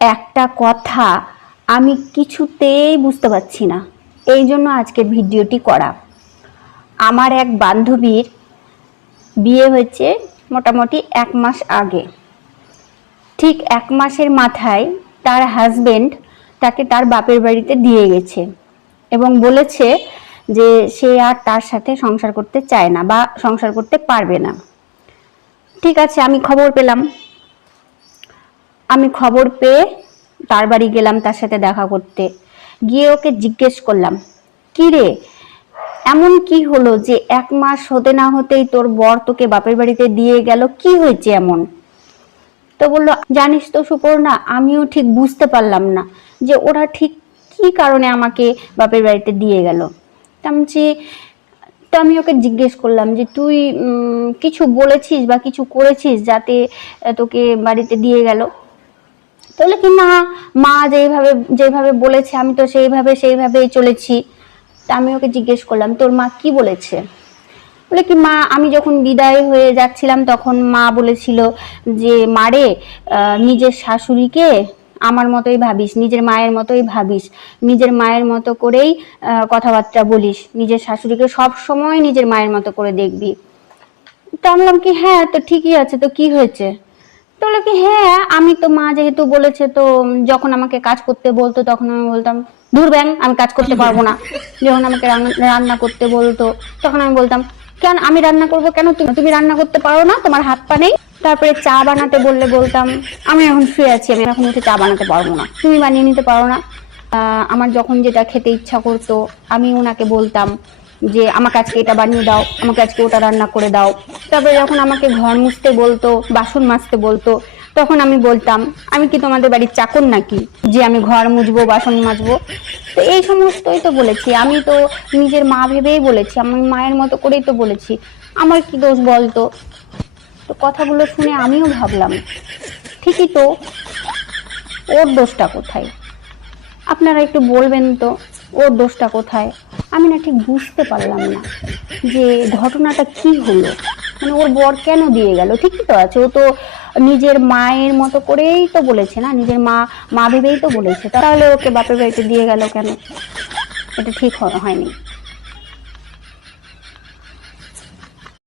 একটা কথা আমি কিছুতেই বুঝতে পারছি না, এই জন্য আজকের ভিডিওটি করা। আমার এক বান্ধবীর বিয়ে হয়েছে মোটামুটি 1 মাস আগে। ঠিক 1 মাসের মাথায় তার হাজবেন্ড তাকে তার বাপের বাড়িতে দিয়ে গেছে এবং বলেছে যে সে আর তার সাথে সংসার করতে চায় না বা সংসার করতে পারবে না। ঠিক আছে, আমি খবর পেয়ে তার বাড়ি গেলাম তার সাথে দেখা করতে। গিয়ে ওকে জিজ্ঞেস করলাম, কি রে, এমন কি হলো যে 1 মাস হতে না হতেই তোর বর তোকে বাপের বাড়িতে দিয়ে গেল, কি হয়েছে এমন? তো বললো, জানিস তো সুপর্ণা, আমিও ঠিক বুঝতে পারলাম না যে ওরা ঠিক কি কারণে আমাকে বাপের বাড়িতে দিয়ে গেল। তো আমি ওকে জিজ্ঞেস করলাম যে তুই কিছু বলেছিস বা কিছু করেছিস যাতে তোকে বাড়িতে দিয়ে গেল? তাহলে কি না, মা যেভাবে যেভাবে বলেছে আমি তো সেইভাবেই চলেছি। তা আমি ওকে জিজ্ঞেস করলাম, তোর মা কি বলেছে? বলে কি, মা আমি যখন বিদায় হয়ে যাচ্ছিলাম তখন মা বলেছিল যে মারে, নিজের শাশুড়িকে আমার মতোই ভাবিস, নিজের মায়ের মতোই ভাবিস, নিজের মায়ের মতো করেই কথাবার্তা বলিস, নিজের শাশুড়িকে সব সময় নিজের মায়ের মতো করে দেখবি। তো আমি বললাম কি, হ্যাঁ তো ঠিকই আছে, তো কি হয়েছে? তো বলে কি, হ্যাঁ আমি তো, মা যেহেতু বলেছে, তো যখন আমাকে কাজ করতে বলতো তখন আমি বলতাম দূর ব্যাং, আমি কাজ করতে পারবো না। যখন আমাকে রান্না করতে বলতো তখন আমি বলতাম, কেন আমি রান্না করবো কেন, তুমি রান্না করতে পারো না, তোমার হাত পা নেই? তারপরে চা বানাতে বললে বলতাম, আমি এখন শুয়ে আছি, আমি এখন উঠে চা বানাতে পারবো না, তুমি বানিয়ে নিতে পারো না? আমার যখন যেটা খেতে ইচ্ছা করতো আমি ওনাকে বলতাম যে আমাকে আজকে এটা বানিয়ে দাও, আমাকে আজকে ওটা রান্না করে দাও। তারপরে যখন আমাকে ঘর মুছতে বলতো, বাসন মাজতে বলতো, তখন আমি বলতাম, আমি কি তোমাদের বাড়ির চাকর নাকি যে আমি ঘর মুছবো বাসন মাজবো? তো এই সমস্তই তো বলেছি, আমি তো নিজের মা ভেবেই বলেছি, আমি মায়ের মতো করেই তো বলেছি, আমার কি দোষ বলতো? তো কথাগুলো শুনে আমিও ভাবলাম, ঠিকই তো, ওর দোষটা কোথায়? আপনারা একটু বলবেন তো ওর দোষটা কোথায়? আমি না ঠিক বুঝতে পারলাম না যে ঘটনাটা কি হলো, মানে ওর বর কেন দিয়ে গেল? ঠিকই তো আছে, ও তো নিজের মায়ের মতো করেই তো বলেছে না, নিজের মা ভেবেই তো বলেছে, তাহলে ওকে বাপের বাড়িতে দিয়ে গেল কেন? এটা ঠিক হয়নি।